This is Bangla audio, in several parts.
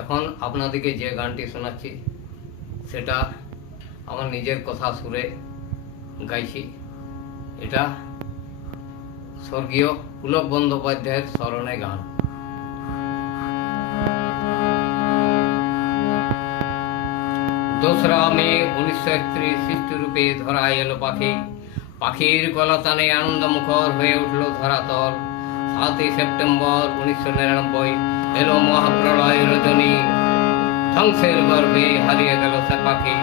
এখন আপনাদেরকে যে গানটি শোনাচ্ছি সেটা আমার নিজের কথা সুরে গাইছি। এটা স্বর্গীয় পুলক বন্দ্যোপাধ্যায়ের স্মরণে গান। দোসরা মে 1931 সৃষ্টিরূপে ধরা এলো পাখি। পাখির গলা টানে আনন্দমুখর হয়ে উঠল ধরাতল। 7 সেপ্টেম্বর 1999 এলো মহাপ্রলয় রজনী। ধ্বংসের গর্ভে হারিয়ে গেল সে পাখি।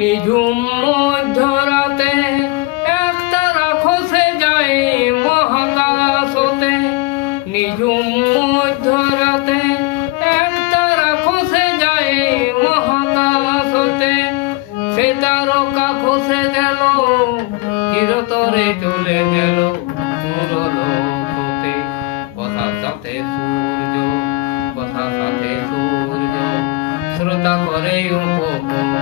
নিঝুম মধ্যরাতে একতারা খসে যায় মহাকাশতে। নিঝুম মধ্যরাতে একতারা খসে যায় মহাকাশতে। সে তারকা খসে গেল, চিরতরে চলে গেল সুরলোকতে। কথার সাথে সূর্য, কথার সাথে সূর্য শ্রোতা করে উপভোগ।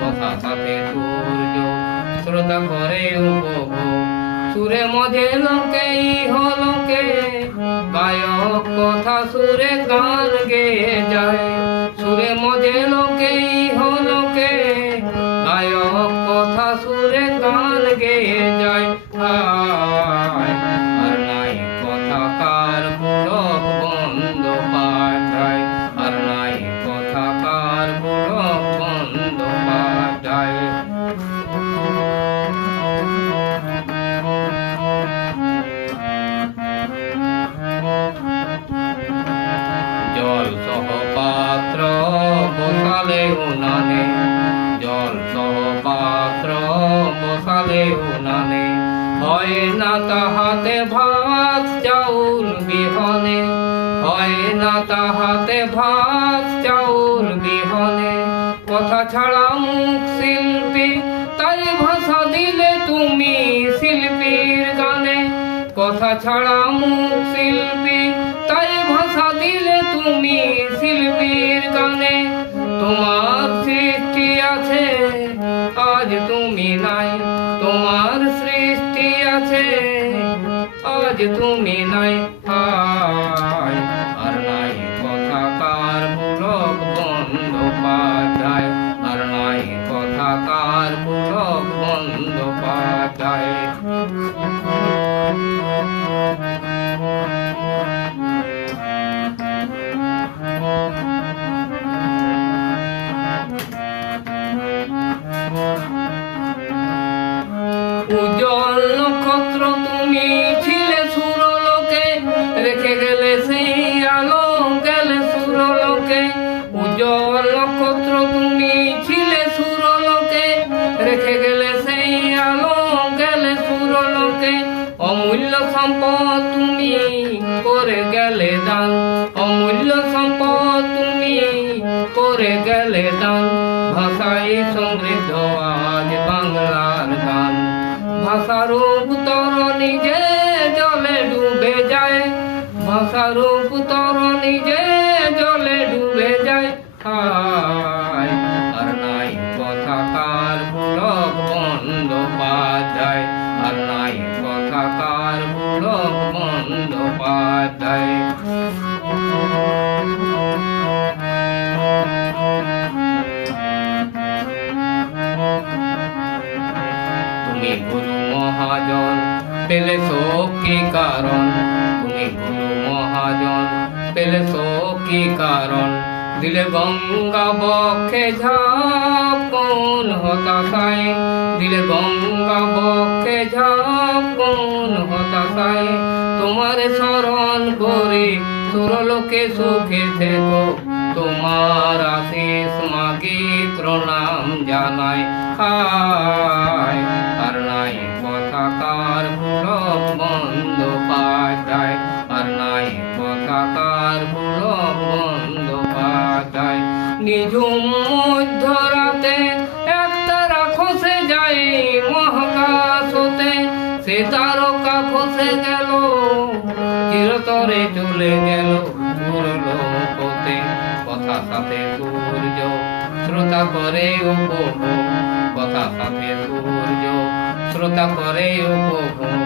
কথার সাথে সূর্য শ্রোতা করে উপভোগ। সুরে মধ্যে লোকে ইহলোকে গায়ক কথা সুরে গান গেয়ে যায়। সুরে মধ্যে লোকে ইহলোকে গায়ক কথা সুরে গান গেয়ে যায়। আর নাই কথাকার পুলক বন্দ্যোপাধ্যায়, আর নাই কথাকার পুলক বন্দ্যোপাধ্যায়। জল সহ পাত্র বসালে উনানে, জল সহ পাত্র বসালে উনানে। হয় না তাহাতে ভাত চাউল বিহনে, হয় না তাহাতে ভাত চাউল বিহনে। কথা ছাড়া মুখ শিল্পী, তাই ভাষা দিলে তুমি শিল্পীর গানে। কথা ছাড়া মুখ শিল্পী, তাই ভাষা দিলে তুমি শিল্পীর গানে। তোমার সৃষ্টি আছে আজ তুমি নাই, তোমার সৃষ্টি আছে আজ তুমি নাই। আর নাই কথাকার পুলক বন্দ্যোপাধ্যায়, আর নাই কথাকার পুলক বন্দ্যোপাধ্যায়। উজ্জ্বল নক্ষত্র তুমি ছিলে সুরলোকে, রেখে গেলে সেই আলো গেলে সুরলোকে। উজ্জ্বল নক্ষত্র তুমি ছিলে সুরলোকে, রেখে গেলে সেই আলো গেলে সুরলোকে। অমূল্য সম্পদ তুমি করে গেলে দান, অমূল্য সম্পদ তুমি করে গেলে দান। ভাষায় সমৃদ্ধ আজ বাংলার গান। ভাষার তরণী যে জলে ডুবে যায়, ভাষার তরণী যে জলে ডুবে যায়। আর নাই কথাকার পুলক বন্দ্যোপাধ্যায়, আর নাই কথাকার পুলক বন্দ্যোপাধ্যায়। তুমি গুরু মহাজন পেলে শোক কি কারণ, তুমি গুরু মহাজন পেলে শোক কি কারণ। দিলে গঙ্গা বক্ষে ঝাঁপ কোন হতাশায়, দিলে গঙ্গা বক্ষে ঝাঁপ কোন হতাশায়। তোমার স্মরণ করে সুরলোকে সুখে থেকো, তোমার আশিস মাগি প্রণাম জানাই। আর নাই কথাকার পুলক বন্দ্যোপাধ্যায়, আর নাই কথাকার পুলক বন্দ্যোপাধ্যায়। নিঝুম মধ্যরাতে একতারা খসে যায় মহাকাশতে। সে তারকা খসে গেল, চিরতরে চলে গেল। সাথে সূর্য শ্রোতা করে উপভোগ, কথা সাথে সূর্য শ্রোতা করে উপভোগ।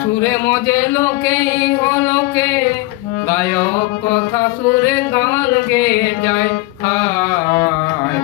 সুরে মজে লোকে ইহলোকে, গায়ক কথা সুরে গান গেয়ে যায় হায়।